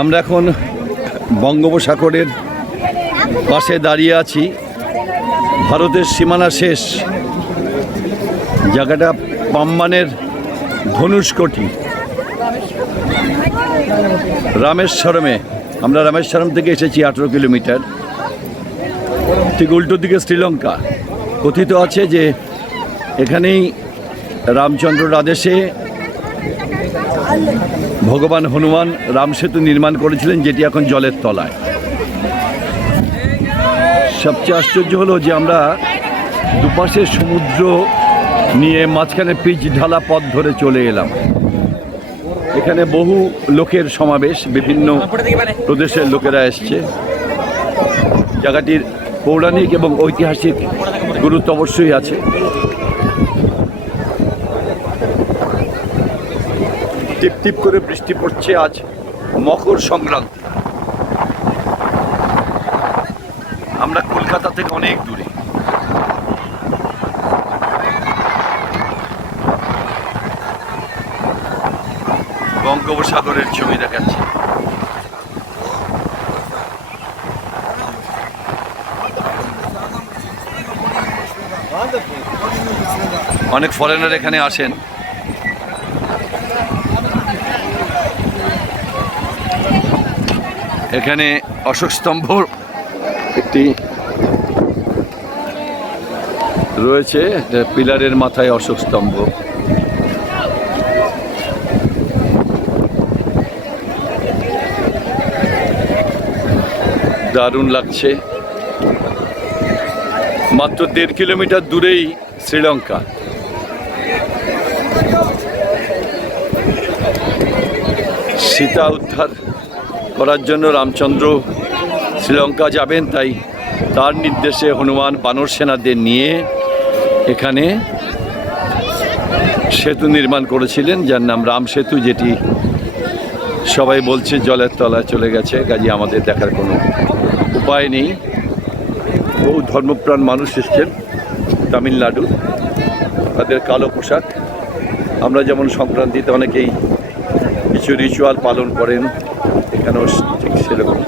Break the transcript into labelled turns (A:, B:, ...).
A: আমরা এখন বঙ্গোপসাগরের পাশে দাঁড়িয়ে আছি। ভারতের সীমানা শেষ। জায়গাটা পাম্বানের ধনুষ্কটি। রামেশ্বরমে। আমরা রামেশ্বরম থেকে এসেছি আঠেরো কিলোমিটার। ঠিক উল্টো দিকে শ্রীলঙ্কা। কথিত আছে যে এখানেই রামচন্দ্রর আদেশে ভগবান হনুমান রাম সেতু নির্মাণ করেছিলেন, যেটি এখন জলের তলায়। সবচেয়ে আশ্চর্য হলো যে আমরা দুপাশে সমুদ্র নিয়ে মাঝখানে পিচ ঢালা পথ ধরে চলে এলাম। এখানে বহু লোকের সমাবেশ, বিভিন্ন প্রদেশের লোকেরা এসছে। জায়গাটির পৌরাণিক এবং ঐতিহাসিক গুরুত্ব অবশ্যই আছে। টিপ টিপ করে বৃষ্টি পড়ছে আজ মকর সংক্রান্তি। আমরা কলকাতা থেকে অনেক দূরে। বঙ্গোপসাগরের ছবি দেখাচ্ছে। অনেক ফরেনার এখানে আসেন। এখানে অশোক স্তম্ভ একটি রয়েছে পিলারের মাথায় অশোক স্তম্ভ। দারুণ লাগছে। মাত্র দেড় কিলোমিটার দূরেই শ্রীলঙ্কা। সীতা উদ্ধার করার জন্য রামচন্দ্র শ্রীলঙ্কা যাবেন, তাই তার নির্দেশে হনুমান বানর সেনাদের নিয়ে এখানে সেতু নির্মাণ করেছিলেন, যার নাম রাম সেতু, যেটি সবাই বলছে জলের তলায় চলে গেছে, কাজে আমাদের দেখার কোনো উপায় নেই। বহু ধর্মপ্রাণ মানুষ এসছেন তামিলনাড়ু, তাদের কালো পোশাক। আমরা যেমন সংক্রান্তিতে অনেকেই কিছু রিচুয়াল পালন করেন। এখানেও ঠিক সেরকম।